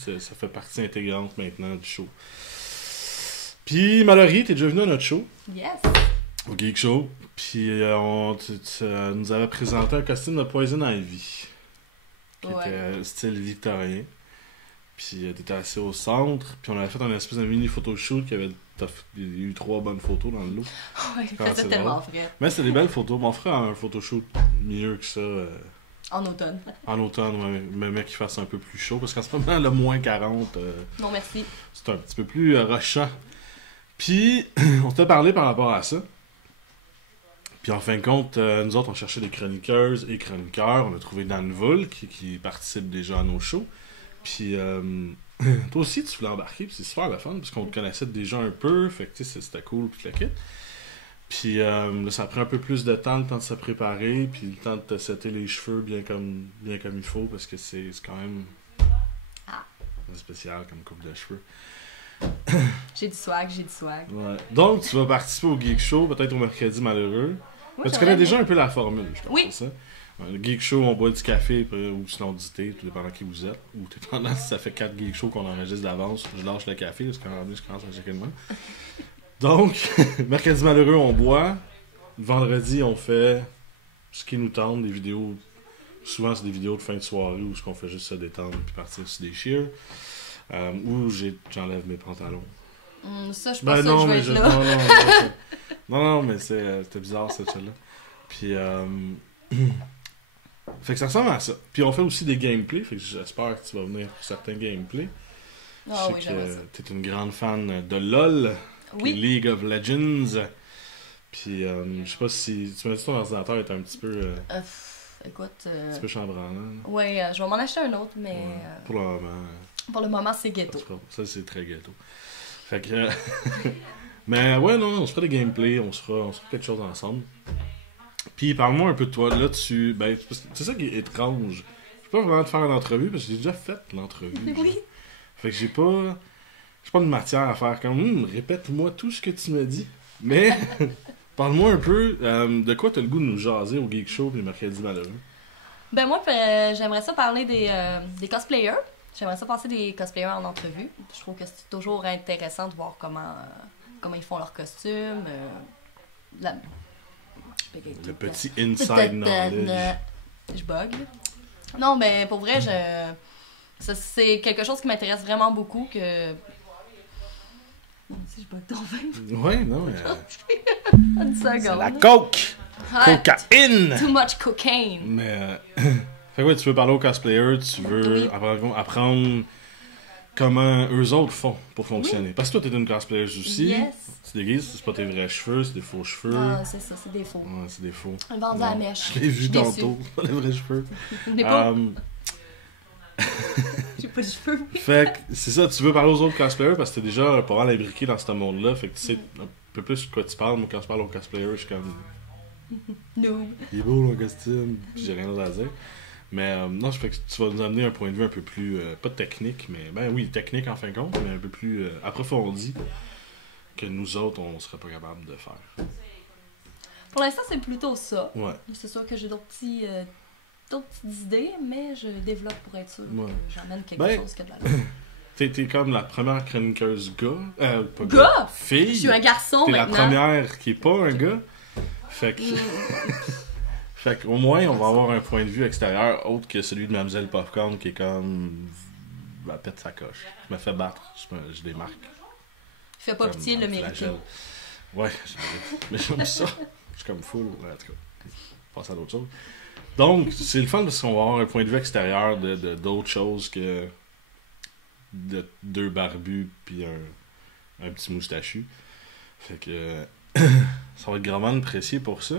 Ça fait partie intégrante maintenant du show. Puis Mallory, t'es déjà venu à notre show. Yes! Au Geek Show. Puis tu nous avais présenté un costume de Poison Ivy. Qui était style victorien. Puis t'étais assis au centre. Puis on avait fait un espèce de mini photoshoot qui avait... Il y a eu 3 bonnes photos dans le lot. Ouais, c'était tellement vrai. Mais c'était des belles photos. Mon frère a un photoshoot mieux que ça. En automne. En automne, ouais. Mais mec, qu'il fasse un peu plus chaud. Parce qu'en ce moment, le moins 40... non, merci. C'est un petit peu plus rushant. Puis, on t'a parlé par rapport à ça. Puis en fin de compte, nous autres, on cherchait des chroniqueuses et chroniqueurs. On a trouvé Dan Vull qui participe déjà à nos shows. Puis... toi aussi, tu voulais embarquer, puis c'est super le fun, parce qu'on te connaissait déjà un peu, fait que c'était cool, puis le kit. Puis là, ça prend un peu plus de temps, le temps de se préparer, puis le temps de te setter les cheveux bien comme il faut, parce que c'est quand même spécial comme coupe de cheveux. J'ai du swag. Ouais. Donc, tu vas participer au Geek Show, peut-être au mercredi malheureux. Oui, mais tu connais déjà un peu la formule, je pense. Oui. Ça. Le Geek Show, on boit du café ou sinon du thé, tout dépendant qui vous êtes. Ou dépendant si ça fait 4 Geek Show qu'on enregistre d'avance, je lâche le café, parce qu'en plus, je commence à checker le main. Donc, mercredi malheureux, on boit. Vendredi, on fait ce qui nous tente, des vidéos. Souvent, c'est des vidéos de fin de soirée où on fait juste se détendre puis partir sur des cheers. Ou j'enlève mes pantalons. Ça, je pense que je vais être là. Non, mais c'était bizarre cette chose-là. Puis, fait que ça ressemble à ça. Puis on fait aussi des gameplays, fait que j'espère que tu vas venir pour certains gameplays. Ah oui, j'aimerais ça. T'es une grande fan de LOL, oui. League of Legends. Puis je sais pas si... Tu m'as dit que ton ordinateur est un petit peu... écoute... Un petit peu chambranlant. Oui, je vais m'en acheter un autre, mais... Pour le moment... Pour le moment, c'est ghetto. Ça, c'est très ghetto. Fait que... mais ouais, non, on se fera des gameplays, on se fera quelque chose ensemble. Puis parle-moi un peu de toi. Là, c'est ça qui est étrange. Je peux pas vraiment te faire une entrevue parce que j'ai déjà fait l'entrevue. Oui. Fait que j'ai pas de matière à faire comme répète-moi tout ce que tu me dis. Mais parle-moi un peu de quoi t'as le goût de nous jaser au Geek Show et le mercredi malheureux. Ben moi, j'aimerais ça parler des cosplayers. J'aimerais ça passer des cosplayers en entrevue. Je trouve que c'est toujours intéressant de voir comment ils font leurs costumes. Le petit inside knowledge. Je bug. Non, mais pour vrai, c'est quelque chose qui m'intéresse vraiment beaucoup que... Si je bug ton vin. Ouais, non, mais... Une seconde. C'est la coke! Cocaïne! Too much cocaine! Mais... fait que ouais, tu veux parler aux cosplayers, tu veux apprendre comment eux autres font pour fonctionner. Oui. Parce que toi, t'es une cosplayeuse aussi. Yes. Tu déguises, c'est pas tes vrais cheveux, c'est des faux cheveux. Ah, c'est ça, c'est des faux. Ouais, c'est des faux. Vendu à la mèche. Je l'ai vu tantôt, pas les vrais cheveux. Je n'ai pas. J'ai pas de cheveux. Fait que c'est ça, tu veux parler aux autres cosplayers parce que t'es déjà pas mal imbriqué dans ce monde-là. Fait que tu sais un peu plus de quoi tu parles. Moi, quand je parle aux cosplayers, je suis comme. No. Il est beau le costume, puis j'ai rien d'autre à dire. Mais non, je fais que tu vas nous amener un point de vue un peu plus, pas technique, mais ben oui, technique en fin de compte, mais un peu plus approfondi que nous autres, on serait pas capable de faire. Pour l'instant, c'est plutôt ça. Ouais. C'est sûr que j'ai d'autres petites idées, mais je développe pour être sûr que j'emmène quelque chose que de la loi. T'es comme la première chroniqueuse gars. Pas gars? Fille. Je suis un garçon t'es maintenant. T'es la première qui est pas un gars. Fait que... Fait qu'au moins, on va avoir un point de vue extérieur autre que celui de Mademoiselle Popcorn qui est comme... Elle pète sa coche. Je me fais battre. Je démarque. Fais pas pitié, le mériter. Ouais, mais j'aime ça. Je suis comme full. En tout cas, passe à d'autres choses. Donc, c'est le fun parce qu'on va avoir un point de vue extérieur d'autres choses que de 2 barbus puis un petit moustachu. Fait que ça va être grandement apprécié pour ça.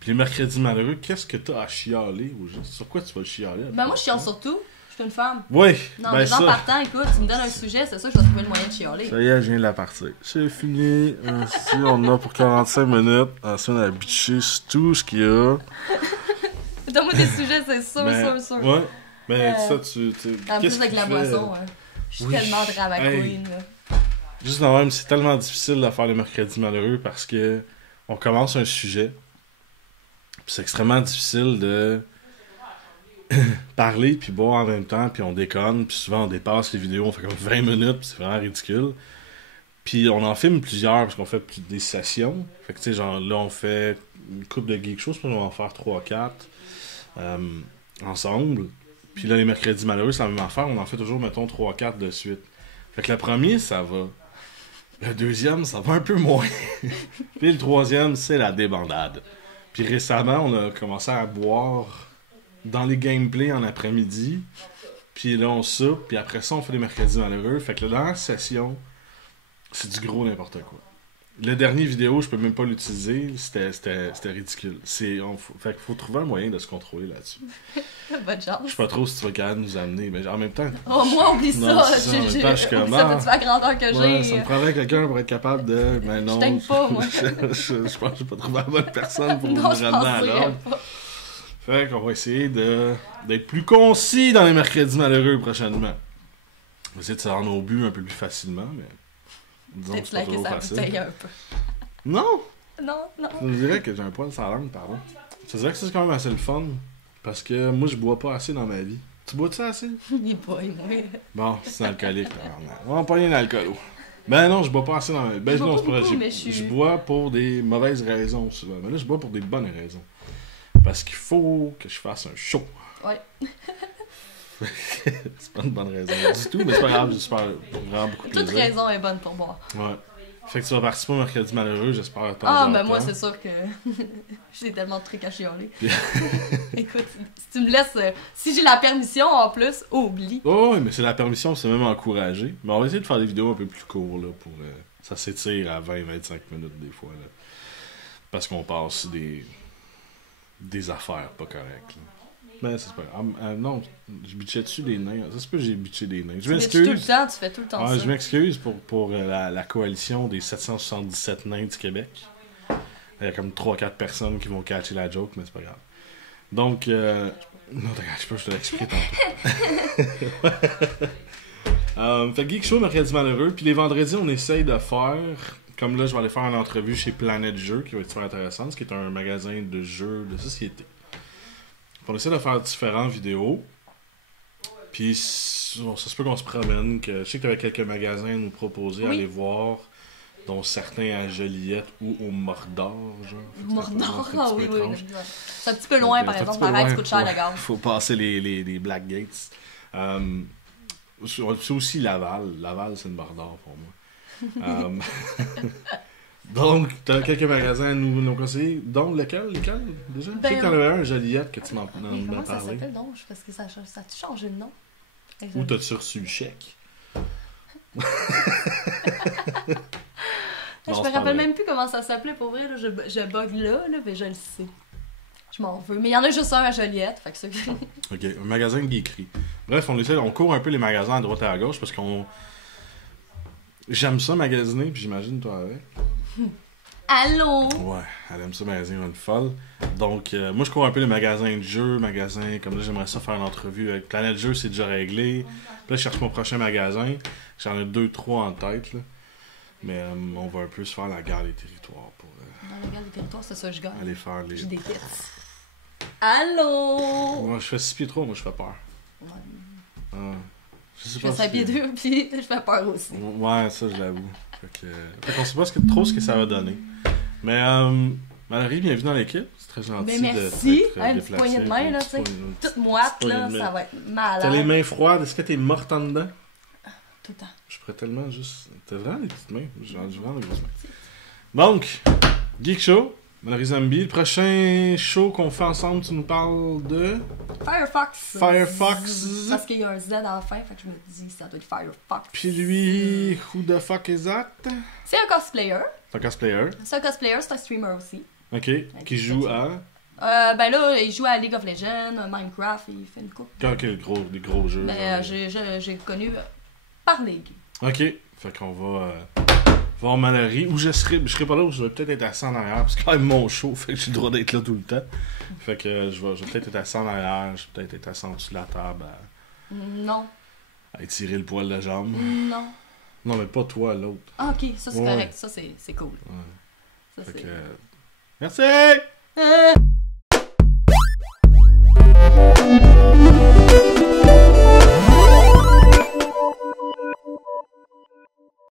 Puis les mercredis malheureux, qu'est-ce que t'as à chialer aux gens? Sur quoi tu vas chialer? Ben moi, je chiale surtout. Je suis une femme. Oui, non, ben mais en partant, écoute, tu me donnes un sujet, c'est sûr que je vais trouver le moyen de chialer. Ça y est, je viens de la partie. C'est fini. Ainsi, on a pour 45 minutes. Ensuite, on a bitché sur tout ce qu'il y a. Donne-moi des sujets, c'est sûr. Ouais. Mais ça, tu en plus, avec la boisson, je suis tellement drama queen. Juste de même, c'est tellement difficile de faire les mercredis malheureux parce que on commence un sujet. Puis c'est extrêmement difficile de parler puis boire en même temps, puis on déconne, puis souvent on dépasse les vidéos, on fait comme 20 minutes, puis c'est vraiment ridicule. Puis on en filme plusieurs, parce qu'on fait des sessions. Fait que tu sais, genre là, on fait une couple de geek shows, je pense qu'on va en faire 3-4 ensemble. Puis là, les mercredis malheureux, c'est la même affaire, on en fait toujours, mettons, 3-4 de suite. Fait que le premier, ça va. Le deuxième, ça va un peu moins. Puis le troisième, c'est la débandade. Puis récemment, on a commencé à boire dans les gameplays en après-midi. Puis là, on soupe. Puis après ça, on fait les mercredis malheureux. Fait que là, dans la session, c'est du gros n'importe quoi. Le dernier vidéo, je peux même pas l'utiliser. C'était ridicule. Fait qu'il faut trouver un moyen de se contrôler là-dessus. Bonne chance. Je sais pas trop si tu vas capable de nous amener. Mais en même temps... Oh, moi, oublie Non, ça. c'est ça, en même temps, je suis comme, Oublie ça, t'as-tu la grandeur que ouais, j'ai? ça me prendrait quelqu'un pour être capable de... Mais non, Je t'aime pas, moi. je pense que j'ai pas trouvé la bonne personne pour Non, nous je ramener à penserais l'ordre. pas. Fait qu'on va essayer d'être plus concis dans les mercredis malheureux prochainement. On va essayer de se rendre au but un peu plus facilement, mais... Disons que Peut-être c'est pas laquer toujours sa facile. bouteille un peu. Non! Non. Je dirais que j'ai un poil sur la langue, pardon. Je dirais que c'est quand même assez le fun, parce que moi, je bois pas assez dans ma vie. Tu bois-tu assez? Il boy, moi. Bon, c'est un alcoolique, tabarnak. On va pas rien d'alcool. Ben non, je bois pas assez dans ma vie. Ben Je bois non, pas c'est pas vrai. beaucoup, mais je suis- Je bois pour des mauvaises raisons, souvent. Mais là, je bois pour des bonnes raisons. Parce qu'il faut que je fasse un show. Ouais. C'est pas une bonne raison du tout, mais c'est pas grave, j'espère vraiment beaucoup de Toute plaisir. raison est bonne pour boire. Ouais. Fait que tu vas participer au mercredi malheureux, j'espère. de temps Ah, en mais temps. moi, c'est sûr que j'ai tellement de trucs à chialer. Écoute, si tu me laisses... si j'ai la permission, en plus, oublie. Oh, oui, mais c'est la permission, c'est même encouragé. Mais on va essayer de faire des vidéos un peu plus courtes, là, pour... ça s'étire à 20-25 minutes, des fois, là. Parce qu'on passe des affaires pas correctes, là. Mais c'est pas grave. Non, je bitchais dessus des nains. Ça se peut que j'ai bitché des nains. Je Tu tout le m'excuse. temps, tu fais tout le temps Ouais, ça. je m'excuse pour la coalition des 777 nains du Québec. Il y a comme 3-4 personnes qui vont catcher la joke, mais c'est pas grave. Donc, non, t'inquiète, je te l'expliquer tantôt. Fait que Geek Show, mercredi malheureux. Puis les vendredis, on essaye de faire... Comme là, je vais aller faire une entrevue chez Planète Jeux, qui va être super intéressante, qui est un magasin de jeux de société. On essaie de faire différentes vidéos. Puis ça se peut qu'on se promène. Je sais que tu avais quelques magasins à nous proposer à Oui. aller voir, dont certains à Joliette ou au Mordor. Genre. Mordor, C'est un ah petit oui, peu oui. étrange. C'est un petit peu loin, Donc, par c'est un exemple. petit peu Pareil, ça loin, coûte cher, le gaz. faut passer les Black Gates. C'est aussi Laval. Laval, c'est une Mordor pour moi. Donc, tu as quelques magasins à nous conseiller, dont lequel déjà? Je sais que tu en avais un à Joliette que tu m'en Mais as comment ça parlé. s'appelle, donc? Parce que ça a-tu changé de nom? Ou t'as-tu reçu le chèque? Je Non, me c'est pas rappelle vrai. même plus comment ça s'appelait pour vrai. Là. Je bug là, mais je le sais. Je m'en veux. Mais il y en a juste un à Joliette. Fait que ça... Ok, un magasin de geekerie. Bref, on court un peu les magasins à droite et à gauche parce qu'on... J'aime ça magasiner, puis j'imagine toi avec. Allô? Ouais, elle aime ça magasiner, une folle. Donc, moi je cours un peu les magasins de jeux, comme là j'aimerais ça faire une entrevue avec Planète Jeux, c'est déjà réglé. Puis là je cherche mon prochain magasin. J'en ai 2-3 en tête, là. Mais on va un peu se faire la guerre des territoires pour Dans la guerre des territoires, c'est ça, je gagne. aller faire les... J'ai des hits. Allô? Moi je fais 6 pieds 3, moi je fais peur. Ouais. Je sais Je fais pas 5 pieds 2, puis je fais peur aussi. Ouais, ça je l'avoue. Fait qu'on sait pas trop ce que ça va donner. Mais Valérie, bienvenue dans l'équipe. C'est très gentil Mais merci. de t'être Une petite poignée de main, là, tu sais. Toute moite, poignée là, de main. ça va être T'as les malade. mains froides, est-ce que t'es morte en dedans? Tout le temps. Je pourrais tellement juste... T'as vraiment des petites mains. J'ai vraiment des grosses mains. Donc, Geek Show, Valérie Zambi. Le prochain show qu'on fait ensemble, tu nous parles de... Firefox. Firefox. Parce qu'il y a un Z à la fin, fait que je me dis ça doit être Firefox. Puis lui, who the fuck is that? C'est un cosplayer. C'est un cosplayer. C'est un cosplayer, c'est un streamer aussi. Ok. Qui joue à... Ben là, il joue à League of Legends, Minecraft, il fait une coupe. Ok, des gros jeux. Ben, genre. j'ai connu par League. Ok. Fait qu'on va voir Mallory. Ou je serai pas là, ou je vais peut-être être assis en arrière. Parce que c'est quand même mon show, fait que j'ai le droit d'être là tout le temps. Fait que je vais peut-être être assis en arrière, je vais peut-être être assis en dessous de la table Non. à étirer le poil de jambe. Non. Non, mais pas toi, l'autre. Ah, ok, ça c'est Ouais. correct, ça c'est cool. Ouais. Ça, Fait c'est... que... Merci!